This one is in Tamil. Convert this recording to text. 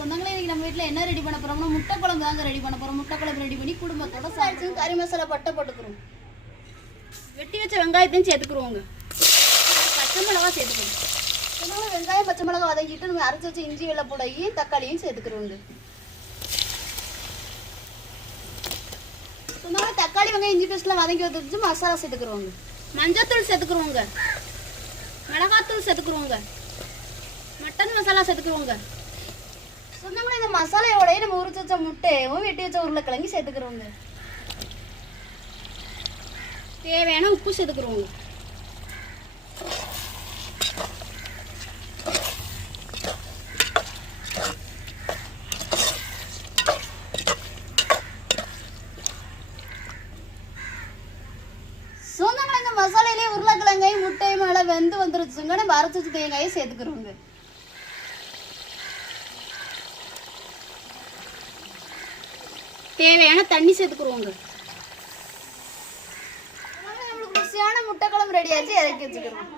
சொந்தங்களே இன்னைக்கு நம்ம வீட்டில் என்ன ரெடி பண்ண போகிறோம்னா முட்டை குழம்பு தாங்க ரெடி பண்ண போகிறோம். முட்டை குழம்பு ரெடி பண்ணி குடும்பத்தோட சாப்பிட்டு கறி மசாலா பட்டை போட்டுக்கிறோம். வெட்டி வச்ச வெங்காயத்தையும் சேர்த்துக்குருவோங்க. பச்சை மிளகா சேர்த்துக்கணும். அதனால வெங்காயம் பச்சை மிளகா வதக்கிட்டு நம்ம அரைச்சி வச்ச இஞ்சி வெள்ளைப்பூடையும் தக்காளியும் சேர்த்துக்குருவோங்க. அதனால தக்காளி வெங்காயம் இஞ்சி பேஸ்ட்லாம் வதக்கி வச்சு மசாலா சேர்த்துக்குருவோங்க. மஞ்சத்தூள் சேர்த்துக்குருவோங்க. மிளகாத்தூள் சேர்த்துக்குருவோங்க. மட்டன் மசாலா சேர்த்துக்குவோங்க. சொன்னோம்னா இந்த மசாலையோடய நம்ம உரிச்சு வச்ச முட்டையும் வெட்டி வச்ச உருளைக்கிழங்கு சேர்த்துக்கிறோங்க. தேவையான உப்பு சேர்த்துக்கிறோங்க. சொன்னோம்னா இந்த மசாலையிலேயே உருளைக்கிழங்கையும் முட்டையும் மேலே வெந்து வந்துருச்சுங்க. நம்ம அரைச்சி வச்ச தேங்காயும் சேர்த்துக்கிறோங்க. தேவையான தண்ணி சேர்த்துக்குருவோங்க. நம்மளுக்கு ருசியான முட்டை குழம்பு ரெடி ஆச்சு. இறக்கி வச்சுக்கிறோம்.